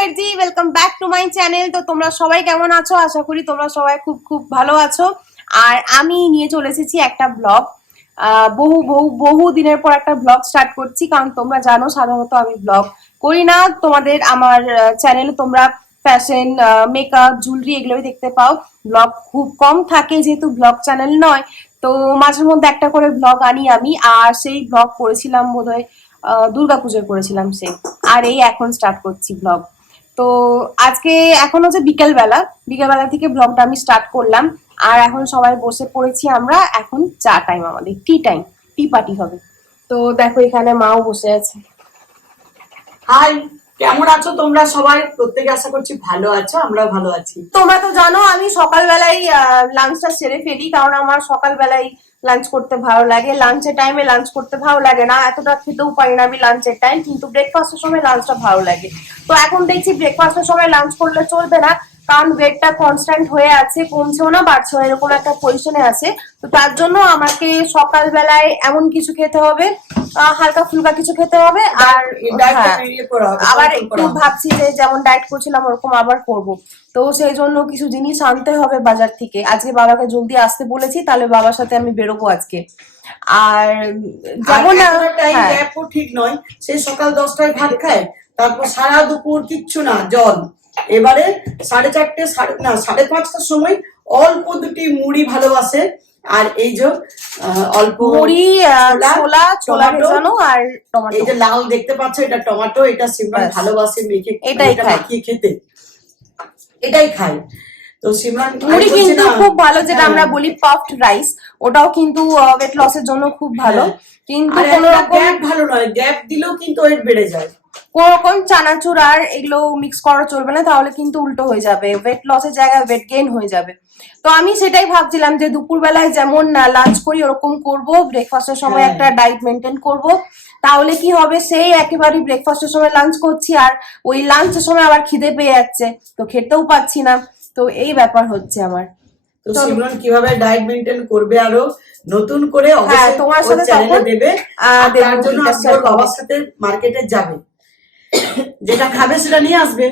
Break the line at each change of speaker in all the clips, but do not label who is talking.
Mukherjee welcome back to my channel তো তোমরা সবাই কেমন আছো? আশা করি তোমরা সবাই খুব খুব ভালো আছো। আর আমি নিয়ে চলে এসেছি একটা ব্লগ বহু বহু বহু দিনের পর একটা ব্লগ স্টার্ট করছি, কারণ তোমরা জানো সাধারণত আমি ব্লগ করি না। তোমাদের আমার চ্যানেলে তোমরা ফ্যাশন মেকআপ জুয়েলারি এগুলোই দেখতে পাও। ব্লগ খুব কম থাকে, যেহেতু ব্লগ চ্যানেল নয়। তো মাঝে মধ্যে একটা করে ব্লগ আনি আমি, আর সেই ব্লগ করেছিলাম বোধহয় দুর্গা পুজোয় করেছিলাম সেই। আর এই এখন স্টার্ট করছি ব্লগ তো আজকে এখন হচ্ছে বিকেলবেলা বিকেলবেলা থেকে ব্লগটা আমি স্টার্ট করলাম। আর এখন সবাই বসে পড়েছি আমরা এখন চা টাইম আমাদের টি টাইম টি পার্টি হবে। তো দেখো এখানে মাও বসে আছে।
হাই কেমন আছো তোমরা সবাই? প্রত্যেকে আশা করছি ভালো আছো আমরাও ভালো আছি।
তোমরা তো জানো আমি সকালবেলায় লাঞ্চটা সেরে ফেলি কারণ আমার সকালবেলায় লাঞ্চ করতে ভালো লাগে। লাঞ্চের টাইমে লাঞ্চ করতে ভালো লাগে না। এতটা খেতেও পারি না আমি লাঞ্চের টাইম কিন্তু ব্রেকফাস্টের সময় লাঞ্চটা ভালো লাগে। তো এখন দেখছি ব্রেকফাস্টের সময় লাঞ্চ করলে চলবে না। কারণ ওয়েটটা কনস্ট্যান্ট হয়ে আছে কমছেও না বাড়ছেও না এরকম একটা পজিশনে আছে। তো তার জন্য আমাকে সকালবেলায় এমন কিছু খেতে হবে হালকা ফুলকা কিছু খেতে হবে আর হ্যাঁ, আবার একটু ভাবছি যে যেমন ডায়েট করছিলাম ওরকম আবার করব। তো সেই জন্য কিছু জিনিস আনতে হবে বাজার থেকে। আজকে বাবাকে জলদি আসতে বলেছি তাহলে বাবার সাথে আমি বেরোবো আজকে। আর যেমন হ্যাঁ,
ঠিক নয় সেই সকাল দশটায় ভাত খায় তারপর সারা দুপুর কিচ্ছু না জল। এবারে সাড়ে চারটে সাড়ে না সাড়ে পাঁচটার সময় অল্প দুটি মুড়ি ভালোবাসে আর এই যে অল্প
মুড়ি
ছোলা,
ছোলা ভেজানো আর টমেটো।
এই যে লাল দেখতে পাচ্ছ এটা টমেটো এটা সিমরান ভালোবাসে মেখে
এটাই
এটা
খায়।
খেতে। এটাই খায়। তো সিমরান
মুড়ি কিন্তু খুব ভালো যেটা
হ্যাঁ।
আমরা বলি পাফড রাইস ওটাও কিন্তু ওয়েট লসের জন্য খুব ভালো।
হ্যাঁ।
কিন্তু কোনো রকম
গ্যাপ ভালো নয় গ্যাপ দিলেও কিন্তু ওয়েট বেড়ে যায়।
কোন রকম চানাচুর আর এগুলো মিক্স করা চলবে না তাহলে কিন্তু উল্টো হয়ে যাবে। ওয়েট লসের জায়গায় ওয়েট গেইন হয়ে যাবে। তো আমি সেটাই ভাবছিলাম যে দুপুরবেলায় যেমন না লাঞ্চ করি ওরকম করব। ব্রেকফাস্টের সময়
হ্যাঁ।
একটা ডায়েট মেনটেন করব। তাহলে কি হবে? সেই একেবারেই ব্রেকফাস্টের সময় লাঞ্চ করছি আর ওই লাঞ্চের সময় আবার খিদে পেয়ে যাচ্ছে। তো খেতেও পাচ্ছি না। তো এই ব্যাপার হচ্ছে আমার।
তো। সিমরন কীভাবে ডায়েট মেনটেন করবে আরও নতুন করে
হ্যাঁ,
অবশ্যই
তোমার সাথে
চ্যানেলে দেবে। আর তার জন্য আজকে। বাবার সাথে মার্কেটে যাবে। যেটা খাবে সেটা নিয়ে আসবে।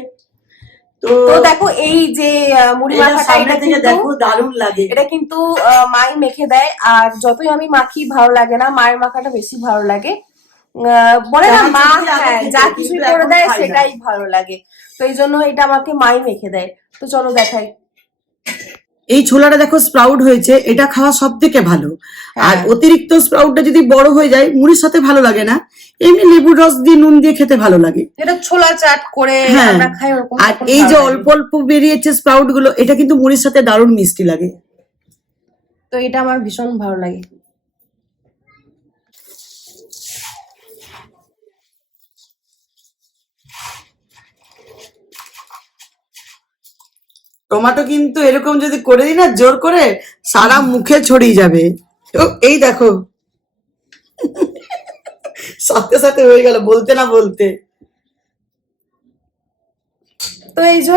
তো
দেখো এই যে মুড়ি মাখাটা এটা
থেকে দেখো দারুণ লাগে।
এটা কিন্তু মাই মেখে দেয় আর যতই আমি মাখি ভালো লাগে না। মায়ের মাখাটা বেশি ভালো লাগে। বলে না মা হ্যাঁ যা
কিছু
করে দেয় সেটাই ভালো লাগে। তো এই জন্য এটা আমাকে মাই মেখে দেয়। তো চলো দেখাই।
এই ছোলাটা দেখো স্প্রাউট হয়েছে এটা খাওয়া সব থেকে ভালো। আর
হ্যাঁ।
অতিরিক্ত স্প্রাউটটা যদি বড় হয়ে যায় মুড়ির সাথে ভালো লাগে না। এমনি লেবুর রস দিয়ে নুন দিয়ে খেতে ভালো লাগে।
এটা ছোলা চাট করে
হ্যাঁ।
আমরা খাই ওরকম
আর এই যে অল্প অল্প বেরিয়েছে স্প্রাউটগুলো এটা কিন্তু মুড়ির সাথে দারুণ মিষ্টি লাগে।
তো এটা আমার ভীষণ ভালো লাগে।
টমেটো কিন্তু এরকম যদি করে দিই না জোর করে সারা মুখে ছড়িয়ে যাবে। ও, এই দেখো। সাথে সাথে হয়ে গেল বলতে না বলতে।
তো এই যে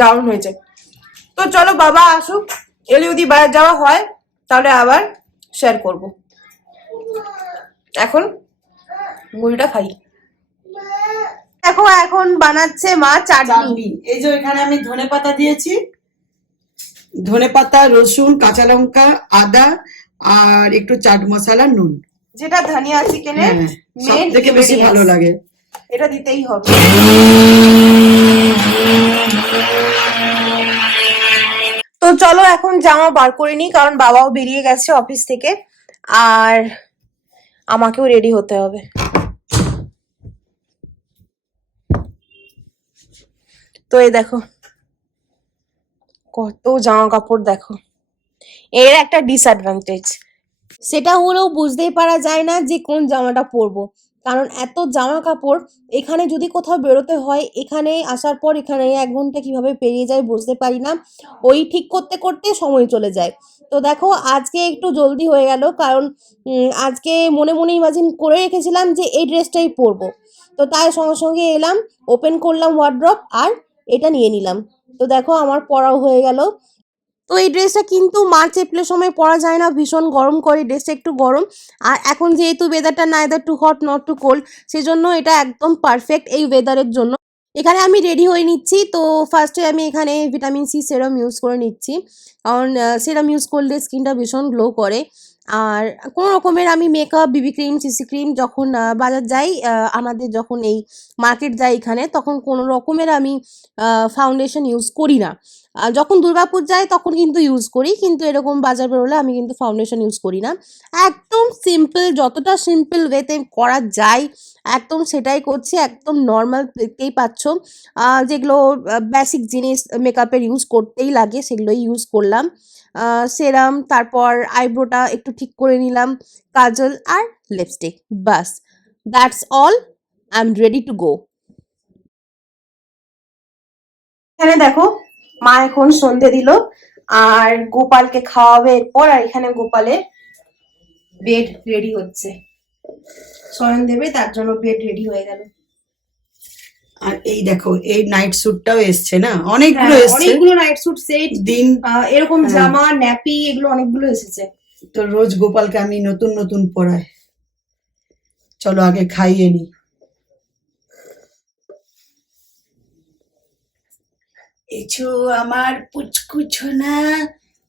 দারুণ হয়েছে তো চলো বাবা আসুক এলে যদি বাইরে যাওয়া হয় তাহলে আবার শেয়ার করব। এখন মুড়িটা খাই। দেখো এখন বানাচ্ছে মা চাটনি।
এই যে এখানে আমি ধনে পাতা দিয়েছি। ধনে পাতা রসুন কাঁচা লঙ্কা আদা আর একটু চাট মশলা নুন।
যেটা ধনিয়া চিকেনের
হ্যাঁ সব
মেন
থেকে বেশি ভালো লাগে।
এটা দিতেই হবে। তো চলো এখন জামা বার করে নিই কারণ বাবাও বেরিয়ে গেছে অফিস থেকে। আর আমাকেও রেডি হতে হবে। তো এই দেখো, কত জামা কাপড় দেখো। এর একটা ডিসঅ্যাডভান্টেজ সেটা হলেও বুঝতেই পারা যায় না যে কোন জামাটা পরবো। কারণ এত জামা কাপড় এখানে যদি কোথাও বেরোতে হয়, এখানে আসার পর এখানে এক ঘণ্টা কীভাবে পেরিয়ে যায় বুঝতে পারি না। ওই ঠিক করতে করতে সময় চলে যায়। তো দেখো, আজকে একটু জলদি হয়ে গেল কারণ আজকে মনে মনে ইমাজিন করে রেখেছিলাম যে এই ড্রেসটাই পরবো। তো তাই সঙ্গে সঙ্গে এলাম ওপেন করলাম ওয়ার্ড্রপ আর এটা নিয়ে নিলাম। তো দেখো, আমার পরাও হয়ে গেল। তো এই ড্রেসটা কিন্তু মার্চ, এপ্রিলের সময় পরা যায় না। ভীষণ গরম করে, ড্রেসটা একটু গরম। আর এখন যেহেতু ওয়েদারটা neither too hot not too cold সেজন্য এটা একদম পারফেক্ট এই ওয়েদারের জন্য। এখানে আমি রেডি হয়ে নিচ্ছি। তো ফার্স্টে আমি এখানে ভিটামিন সি সেরাম ইউজ করে নিচ্ছি। কারণ সেরাম ইউজ করলে স্কিনটা ভীষণ গ্লো করে। আর কোনো রকমের আমি মেকআপ বিবি ক্রিম সিসি ক্রিম যখন বাজার যাই আমাদের যখন এই মার্কেট যাই এখানে, তখন কোনো রকমের আমি ফাউন্ডেশন ইউজ করি না। যখন দুর্গাপুর যাই তখন কিন্তু ইউজ করি, কিন্তু এরকম বাজার বেরোলে আমি কিন্তু ফাউন্ডেশন ইউজ করি না। একদম সিম্পল যতটা সিম্পল ওয়েতে করা যায়, একদম সেটাই করছি, একদম নর্মাল দেখতেই পাচ্ছ। যেগুলো বেসিক জিনিস মেকআপের ইউজ করতেই লাগে, সেগুলোই ইউজ করলাম। সেরাম তারপর আইব্রোটা একটু ঠিক করে নিলাম, কাজল আর lipstick bus that's all I am ready to go এখানে দেখো মা এখন সন্ধে দিল আর গোপালকে খাওয়াবে এরপর আর এখানে গোপালের বেড রেডি হচ্ছে। শয়ন দেবে তার জন্য বেড রেডি হয়ে গেল।
আর এই দেখো এই নাইট স্যুটটাও এসছে না? অনেকগুলো
হ্যাঁ,
এসছে।
অনেকগুলো নাইট স্যুট সেট
দিন
এরকম
হ্যাঁ।
জামা ন্যাপি এগুলো অনেকগুলো এসেছে।
তো রোজ গোপালকে আমি নতুন নতুন পড়াই চলো আগে খাইয়ে নি। এছো আমার পুচকুছো না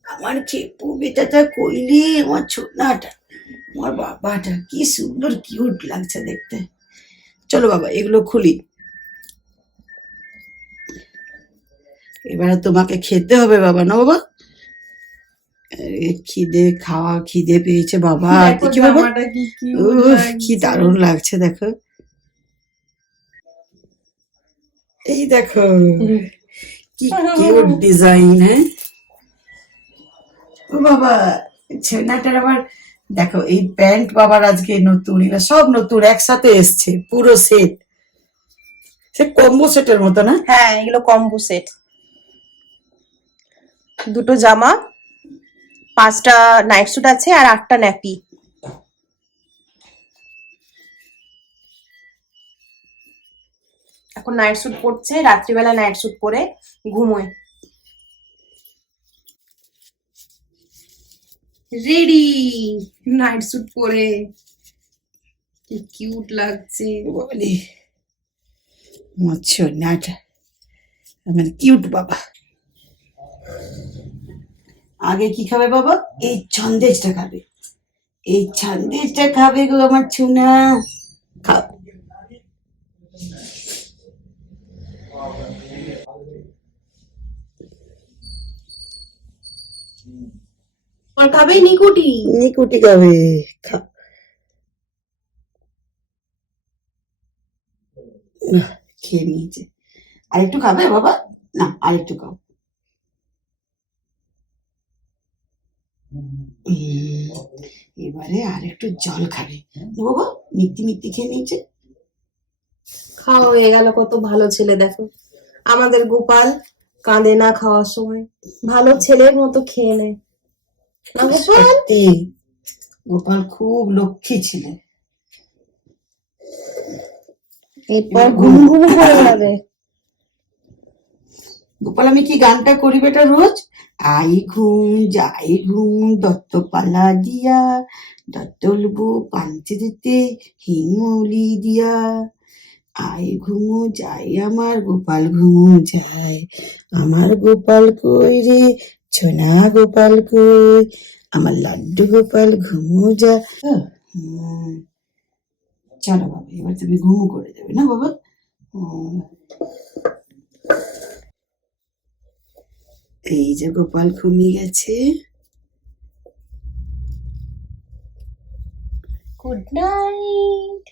আমার খেপু বেটাটা কইলি আমার ছোনাটা আমার বাবাটা কি সুন্দর কিউট লাগছে দেখতে। চলো বাবা এগুলো খুলি। এবারে তোমাকে খেতে হবে বাবা না বাবা? খিদে খাওয়া খিদে পেয়েছে বাবা।
দেখো
বাবা?
কি
দারুণ লাগছে দেখো। এই দেখো। কি কিউট ডিজাইন হ্যাঁ ও বাবা ছেনাটার আবার দেখো এই প্যান্ট বাবার আজকে নতুন এগুলো সব নতুন একসাথে এসছে পুরো সেট সে কম্বো সেটের মতো না?
হ্যাঁ এগুলো কম্বো সেট দুটো জামা পাঁচটা নাইট স্যুট আছে আর আটটা ন্যাপি এখন নাইট স্যুট পরছে, রাত্রিবেলা নাইট স্যুট পরে ঘুমোয়। রেডি নাইট স্যুট পরে। কি কিউট লাগছে।
বলি আমার ছোনাটা আমার কিউট বাবা। আগে কি খাবে বাবা? এই সন্দেশটা খাবে। এই সন্দেশটা খাবে গো আমার ছুনা খাও।
খাবে নিকুটি।
নিকুটি খাবে খা। নাহ, খেয়ে নিয়েছে। আর একটু খাবে বাবা? না আর একটু খাও। এবারে আর একটু জল খাবে। বাবা মিত্তি মিত্তি খেয়ে নিয়েছে?
খাওয়া হয়ে গেল কত ভালো ছেলে দেখো। আমাদের গোপাল কাঁদে না খাওয়ার সময়। ভালো ছেলের মতো খেয়ে নেয়?
সত্যি। গোপাল খুব লক্ষ্মী ছিলেন।
এরপর ঘুম ঘুম করে যাবে।
গোপাল আমি কি গানটা করি বেটা রোজ? আই ঘুম যাই ঘুম দত্তপালা দিয়া দত্তলবু পাঞ্চে দিতে হিমলি দিয়া। আই ঘুমো যাই আমার গোপাল ঘুমো যায় আমার গোপাল কই রে? ছোনা গোপাল কই? আমার লাড্ডু গোপাল ঘুমো যা হুম। চলো বাবা এবার তুমি ঘুমো করে দেবে না বাবা। এই যে গোপাল ঘুমিয়ে গেছে।
গুড নাইট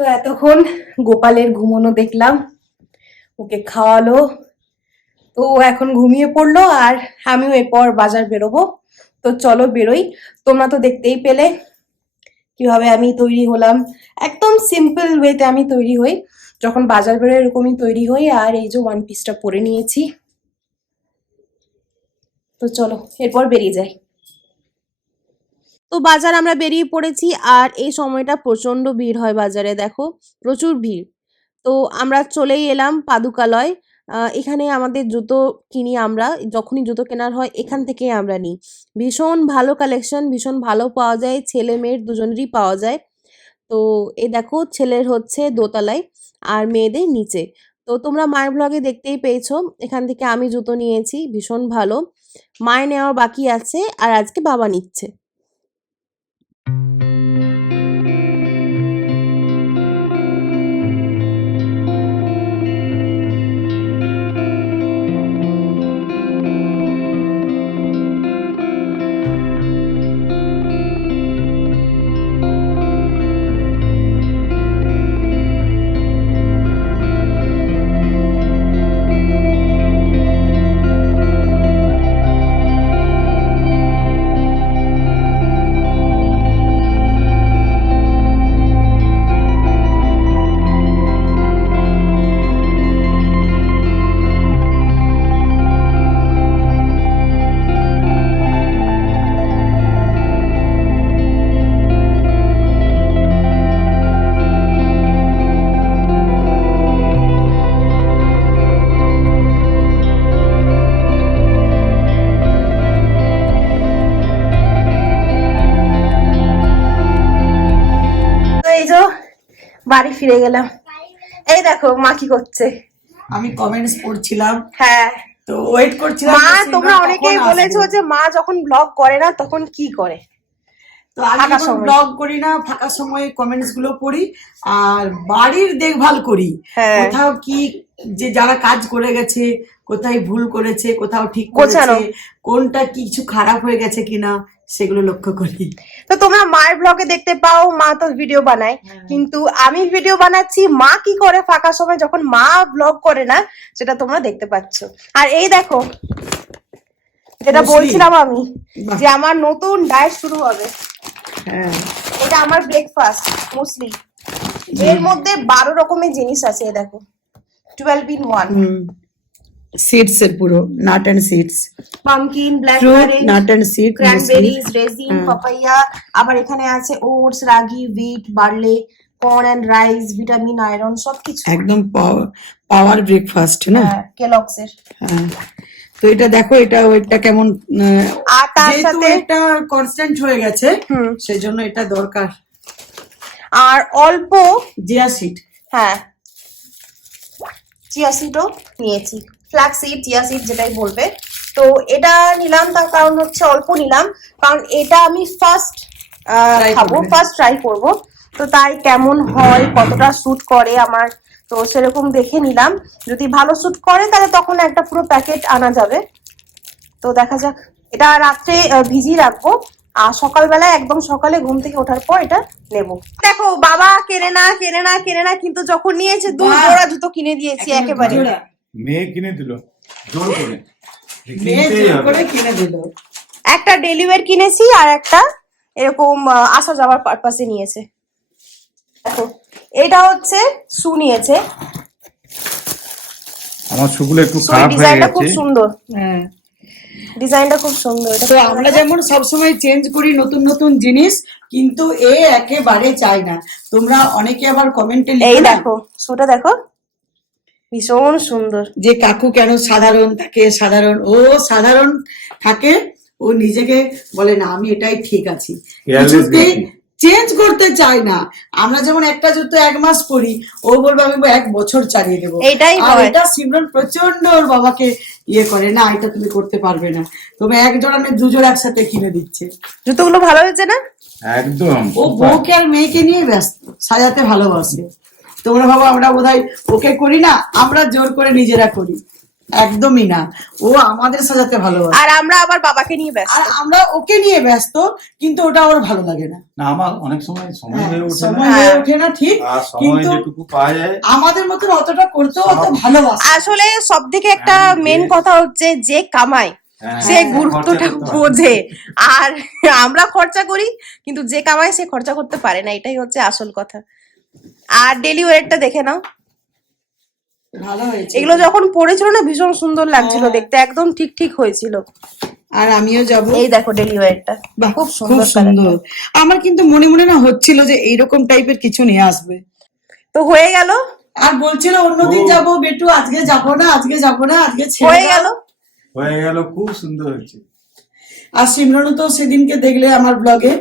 তো এতক্ষণ গোপালের ঘুমোনো দেখলাম, ওকে খাওয়ালো। তো ও এখন ঘুমিয়ে পড়ল আর আমিও এরপর বাজার বেরোবো। তো চলো বেরোই, তোমরা তো দেখতেই পেলে কীভাবে আমি তৈরি হলাম। একদম সিম্পল ওয়েতে আমি তৈরি হই, যখন বাজার বেরোয় এরকমই তৈরি হই আর এই যে ওয়ান পিসটা পরে নিয়েছি। তো চলো, এরপর বেরিয়ে যাই। তো বাজার আমরা বেরিয়ে পড়েছি আর এই সময়টা প্রচণ্ড ভিড় হয় বাজারে, দেখো। প্রচুর ভিড়। তো আমরা চলেই এলাম পাদুকালয়। এখানে আমাদের জুতো কিনি আমরা, যখনই জুতো কেনার হয় এখান থেকেই আমরা নিই। ভীষণ ভালো কালেকশন ভীষণ ভালো পাওয়া যায়, ছেলে মেয়ের দুজনেরই পাওয়া যায়। তো এ দেখো, ছেলের হচ্ছে দোতলায় আর মেয়েদের নিচে। তো তোমরা মায়ের ব্লগে দেখতেই পেয়েছ, এখান থেকে আমি জুতো নিয়েছি, ভীষণ ভালো। মায়ের নেওয়ার বাকি আছে আর আজকে বাবা নিচ্ছে। ফিরে গেলাম। এই দেখো মা কি করছে।
আমি কমেন্টস পড়ছিলাম।
হ্যাঁ।
তো ওয়েট করছিলাম
মা তোমরা অনেকেই বলেছ যে মা যখন ব্লগ করে না তখন কি করে?
তো আমি। ব্লগ করি না ফাঁকা সময়ে কমেন্টসগুলো পড়ি আর বাড়ির দেখভাল করি।
হ্যাঁ।
কোথাও কি যে যারা কাজ করে গেছে কোথায় ভুল করেছে কোথাও ঠিক। করেছে কোনটা কিছু খারাপ হয়ে গেছে কিনা সেগুলো লক্ষ্য করি।
তো তোমরা মায়ের ব্লগে দেখতে পাও মা তো ভিডিও বানায়। কিন্তু আমি ভিডিও বানাচ্ছি মা কি করে ফাঁকা সময় যখন মা ব্লগ করে না সেটা তোমরা দেখতে পাচ্ছ। আর এই দেখো যেটা বলছিলাম আমি যে আমার নতুন ডায়েট শুরু হবে।
হ্যাঁ।
এটা আমার ব্রেকফাস্ট মোস্টলি এর মধ্যে বারো রকমের জিনিস আছে এই দেখো। টুয়েলভ ইন ওয়ান
সিডস এর পুরো nut and seeds
pumpkin blackberry
nut and seed
cranberries raisin
হ্যাঁ।
পাপাইয়া আবার এখানে আছে oats ragi wheat barley corn and rice vitamin iron সবকিছু।
একদম পাওয়ার ব্রেকফাস্ট না?
কেলক্স এর।
হ্যাঁ। তো এটা দেখো এটা ওয়েটটা কেমন
আর তার সাথে
এটা কনস্ট্যান্ট হয়ে গেছে সেজন্য এটা দরকার।
আর অল্প
জিয়া সিড
হ্যাঁ। চিয়া সিডও নিয়েছি। ফ্ল্যাক্স সিড চিয়া সিড যেটাই বলবে। তো এটা নিলাম তার কারণ হচ্ছে অল্প নিলাম। কারণ এটা আমি ফার্স্ট খাব ফার্স্ট ট্রাই করব। তো তাই কেমন হয় কতটা স্যুট করে আমার তো সেরকম দেখে নিলাম। যদি ভালো স্যুট করে তাহলে তখন একটা পুরো প্যাকেট আনা যাবে। তো দেখা যাক। এটা রাত্রে ভিজিয়ে রাখব। আর সকালবেলা একদম সকালে ঘুম থেকে ওঠার পর এটা নেব। দেখো বাবা কেনে না কেনে না কেনে না কিন্তু যখন নিয়েছে দু জোড়া জুতো কিনে দিয়েছি একেবারে।
মেয়ে কিনে দিল জোর করে।
কিনে দিল।
একটা ডেলিভার কিনেছি আর একটা এরকম আসা যাওয়ার পারপাসে নিয়েছে। দেখো এটা হচ্ছে শু নিয়েছে।
আমার শুগুলো একটু খারাপ হয়ে
ডিজাইনটা খুব সুন্দর।
হ্যাঁ।
ডিজাইনটা খুব সুন্দর।
তো আমরা যেমন সবসময় চেঞ্জ করি নতুন নতুন জিনিস কিন্তু এ একেবারে চাই না। তোমরা অনেকে আবার কমেন্টে
এই দেখো শুটা দেখো। ভীষণ সুন্দর।
যে কাকু কেন সাধারণ থাকে সাধারণ ও সাধারণ থাকে ও নিজেকে বলে না আমি এটাই ঠিক আছি। কিছুতেই চেঞ্জ করতে চায় না। আমরা যেমন একটা জুতো এক মাস পরি ও বলবে আমি এক বছর চালিয়ে দেবো।
এইটাই
আর এটা সিমরন প্রচণ্ড ওর বাবাকে ইয়ে করে না এটা তুমি করতে পারবে না। তুমি এক জোড়া না দুজোড়া একসাথে কিনে দিচ্ছে।
জুতোগুলো ভালো হয়েছে না?
একদম
ও বউকে আর মেয়েকে নিয়ে ব্যস্ত সাজাতে ভালোবাসে। তোমরা ভাবো আমরা বোধহয় ওকে করি না আমরা জোর করে নিজেরা করি। একদমই না। ও আমাদের সাজাতে ভালো
আর আমরা আবার বাবাকে নিয়ে ব্যস্ত।
আর আমরা ওকে নিয়ে ব্যস্ত কিন্তু ওটা ওর ভালো লাগে না।
না আমার অনেক সময় সময় হয়ে ওঠে না।
সময় হয়ে ওঠে না ঠিক কিন্তু
যেটুকু পাওয়া যায়।
আমাদের মতন অতটা করতেও অত ভালোবাসে
আসলে সব থেকে একটা
হ্যাঁ,
মেন কথা হচ্ছে যে কামায়
হ্যাঁ,
সে
হ্যাঁ,
গুরুত্বটা বোঝে। আর আমরা খরচা করি কিন্তু যে কামায় সে খরচা করতে পারে না এটাই হচ্ছে আসল কথা। আর ডেলি ওয়েটটা দেখে নাও।
ভালো হয়েছে।
এগুলো যখন পড়েছিল না ভীষণ সুন্দর লাগছিল
হ্যাঁ।
দেখতে একদম ঠিক ঠিক হয়েছিল।
আর আমিও যাব।
এই দেখো ডেলিভারিটা
বাহ,
খুব
খুব
সুন্দর
সুন্দর। আমার কিন্তু মনে মনে না হচ্ছিল যে এইরকম টাইপের কিছু নিয়ে আসবে।
তো হয়ে গেল?
আর বলছিল অন্যদিন যাব বেটু আজকে যাব না আজকে যাব না আজকে ছেড়ে
হয়ে গেল?
হয়ে গেল খুব সুন্দর হয়েছে।
আর সিমরনও তো সেদিনকে দেখলে আমার ব্লগে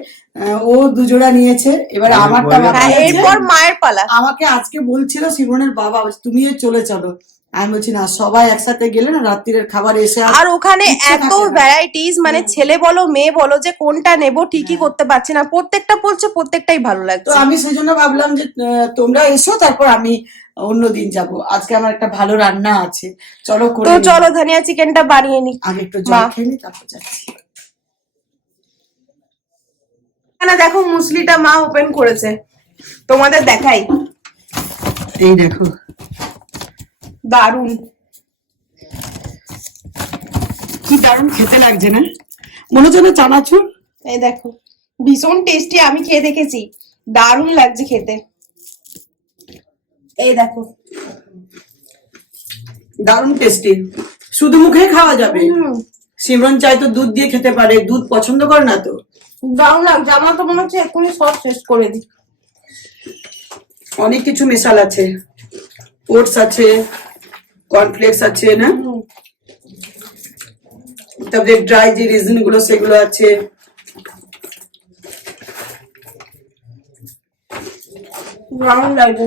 ও দুজোড়া নিয়েছে। এবার
আমি
আমারটা
হ্যাঁ। এরপর মায়ের পালা।
আমাকে আজকে বলছিল সিমরনের বাবা তুমিও চলে চলো। আমি বলছি না সবাই একসাথে গেলে না রাত্রিরের খাবার এসে আর
ওখানে এত ভ্যারাইটিস মানে ছেলে বলো মেয়ে বলো যে কোনটা নেব ঠিকই করতে পারছি না। প্রত্যেকটা বলছে প্রত্যেকটাই ভালো
তো আমি সেই জন্য ভাবলাম যে তোমরা এসো তারপর আমি অন্য দিন যাব। আজকে আমার একটা ভালো রান্না আছে। চলো করে
তো চলো ধনিয়া চিকেনটা বানিয়ে নি।
আগে একটু। জল খেয়ে নি তারপর যাচ্ছি।
না দেখো মুসলিটা মা ওপেন করেছে। তোমাদের দেখাই।
এই দেখো।
দারুণ
কি দারুণ খেতে লাগছে না? মনে হচ্ছে না চানাচুর?
এই দেখো ভীষণ টেস্টি আমি খেয়ে দেখেছি। দারুণ লাগছে খেতে। এই দেখো।
দারুণ টেস্টি শুধু মুখে খাওয়া যাবে। সিমরন চাই তো দুধ দিয়ে খেতে পারে দুধ পছন্দ করে না তো?
দারুণ লাগছে আমার তো মনে হচ্ছে এক্ষুনি সব শেষ করে দিই।
অনেক কিছু মেশাল আছে। ওটস আছে কর্নফ্লেক্স আছে না? তারপরে ড্রাই যে রিজনগুলো সেগুলো আছে।
দারুণ লাগছে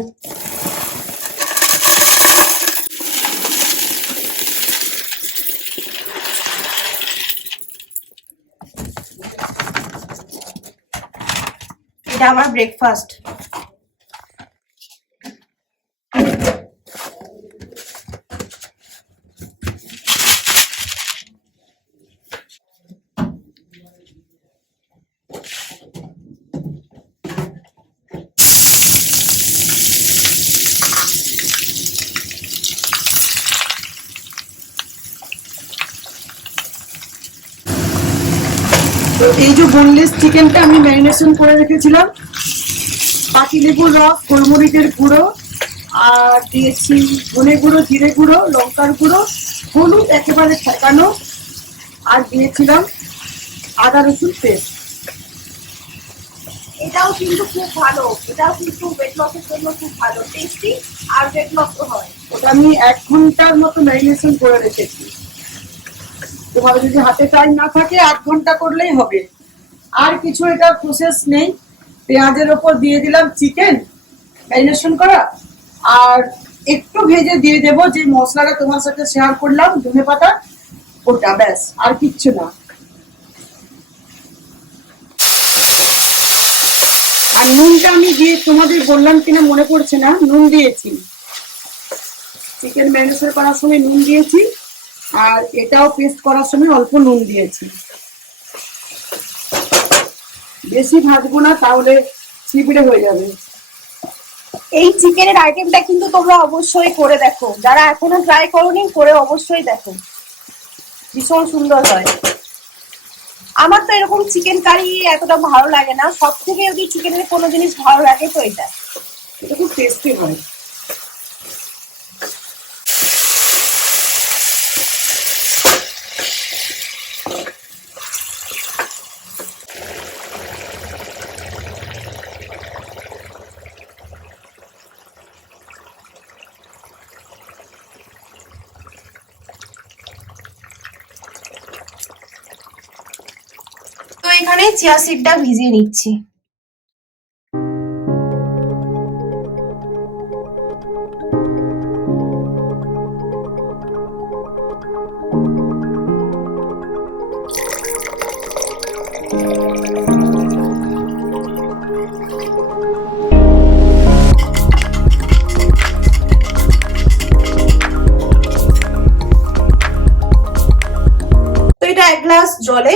এটা আমার ব্রেকফাস্ট
তো এই যে বোনলেস চিকেনটা আমি ম্যারিনেশন করে রেখেছিলাম পাতি লেবুর রস গোলমরিচের গুঁড়ো আর দিয়েছি ধনে গুঁড়ো জিরে গুঁড়ো লঙ্কার গুঁড়ো হলুদ একেবারে ঠেকানো আর দিয়েছিলাম আদা রসুন পেস্ট।
এটাও কিন্তু খুব ভালো এটাও কিন্তু ওয়েট লসের জন্য খুব ভালো টেস্টি আর ওয়েট লস হয়।
ওটা আমি এক ঘণ্টার মতো ম্যারিনেশন করে রেখেছি। তোমার যদি হাতে টাইম না থাকে, আধ ঘণ্টা করলেই হবে। আর কিছু এটা প্রসেস নেই। পেঁয়াজের ওপর দিয়ে দিলাম চিকেন ম্যারিনেশন করা। আর একটু ভেজে দিয়ে দেব যে মশলাটা তোমার সাথে শেয়ার করলাম, ধনে পাতা, ওটা ব্যাস, আর কিচ্ছু না। আর নুনটা আমি দিয়ে তোমাদের বললাম কিনা মনে পড়ছে না, নুন দিয়েছি। চিকেন ম্যারিনেশন করার সময় নুন দিয়েছি। আর এটাও পেস্ট করার সময় অল্প নুন দিয়েছি। বেশি ভাজবো না তাহলে চিবিড়ে হয়ে যাবে।
এই চিকেনের আইটেমটা কিন্তু তোমরা অবশ্যই করে দেখো। যারা এখনও ট্রাই করোনি করে অবশ্যই দেখো। ভীষণ সুন্দর হয়। আমার তো এরকম চিকেন কারি এতটা ভালো লাগে না। সব থেকে যদি চিকেনের কোনো জিনিস ভালো লাগে তো এটা।
এটা খুব টেস্টি হয়
তো এখানে চিয়া সিডটা ভিজিয়ে নিচ্ছি। এটা এক গ্লাস জলে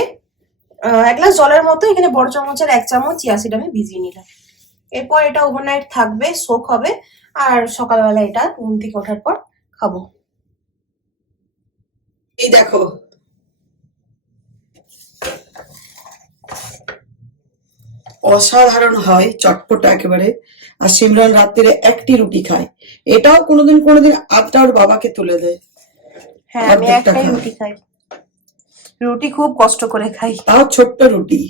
গ্লাস জলের মতো এখানে বড় চামচের এক চামচ চিয়া সিড আমি ভিজিয়ে নিলাম। এরপর এটা ওভারনাইট থাকবে সোক হবে আর সকালবেলা এটা ঘুম থেকে ওঠার পর খাব।
এই দেখো। অসাধারণ হয় চটপটা একেবারে। আর সিমরান রাত্রিরে একটি রুটি খায়। এটাও কোনোদিন কোনোদিন আটটা ওর বাবাকে তুলে দেয়।
হ্যাঁ আমি একটাই রুটি খাই। রুটি খুব কষ্ট করে খাই।
তাও ছোট্ট রুটি।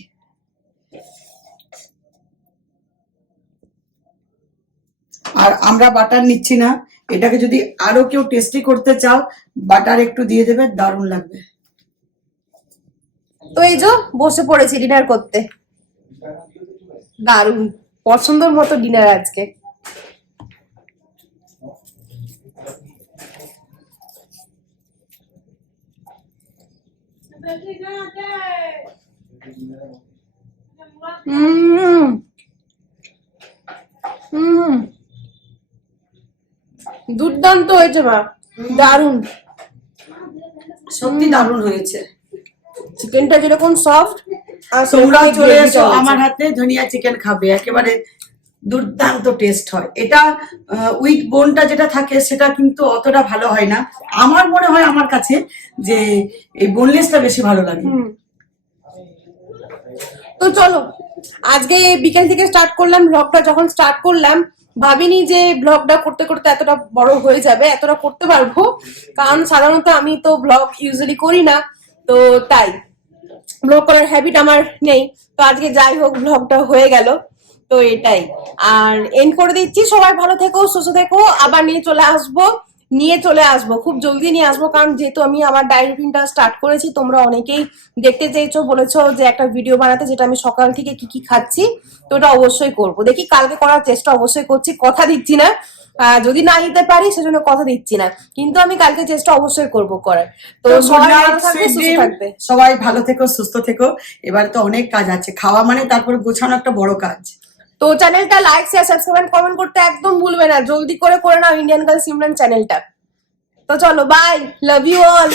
আর আমরা বাটার নিচ্ছি না। এটাকে যদি আরও কেউ টেস্টি করতে চাও বাটার একটু দিয়ে দেবে দারুণ লাগবে।
তো এই যে বসে পড়েছি ডিনার করতে। দারুণ পছন্দের মতো ডিনার আজকে। দুর্দান্ত হয়েছে বা দারুণ।
সত্যি দারুণ হয়েছে।
চিকেনটা যেরকম সফট আর সেরকমই
চলে এসো আমার হাতে ধনিয়া চিকেন খাবে। একেবারে দুর্দান্ত টেস্ট হয়। এটা উইক বোনটা যেটা থাকে, সেটা কিন্তু অতটা ভালো হয় না। আমার মনে হয় আমার কাছে যে এই বোনলেসটা বেশি ভালো লাগে।
তো চলো, আজকে বিকেল থেকে স্টার্ট করলাম ব্লগটা যখন স্টার্ট করলাম, ভাবিনি যে ব্লগটা করতে করতে এতটা বড় হয়ে যাবে, এতটা করতে পারব। কারণ সাধারণত আমি তো ব্লগ ইউজুয়ালি করি না, তো তাই। ব্লগ করার হ্যাবিট আমার নেই। তো আজকে যাই হোক ব্লগটা হয়ে গেল। তো এটাই। আর এন্ড করে দিচ্ছি। সবাই ভালো থেকো সুস্থ থেকো। আবার নিয়ে চলে আসব। নিয়ে চলে আসব। খুব জলদি নিয়ে আসব। কারণ যেহেতু আমি আমার ডায়েরি রুটিনটা স্টার্ট করেছি তোমরা অনেকেই দেখতে চেয়েছো বলেছ যে একটা ভিডিও বানাতে যেটা আমি সকাল থেকে কি কি খাচ্ছি তো ওটা অবশ্যই করব। দেখি কালকে করার চেষ্টা অবশ্যই করছি। কথা দিচ্ছি না। যদি না নিতে পারি সেজন্য কথা দিচ্ছি না। কিন্তু আমি কালকে চেষ্টা অবশ্যই করব করার। তো
তো
সবাই ভালো থাকবে সুস্থ থাকবে।
সবাই ভালো থেকো সুস্থ থেকো। এবারে তো অনেক কাজ আছে। খাওয়া মানে তারপর গোছানো একটা বড় কাজ।
তো চ্যানেলটা লাইক শেয়ার সাবস্ক্রাইব কমেন্ট করতে একদম ভুলবে না। জলদি করে করে নাও ইন্ডিয়ান গার্ল সিমরান চ্যানেলটা। তো চলো বাই লাভ ইউ অল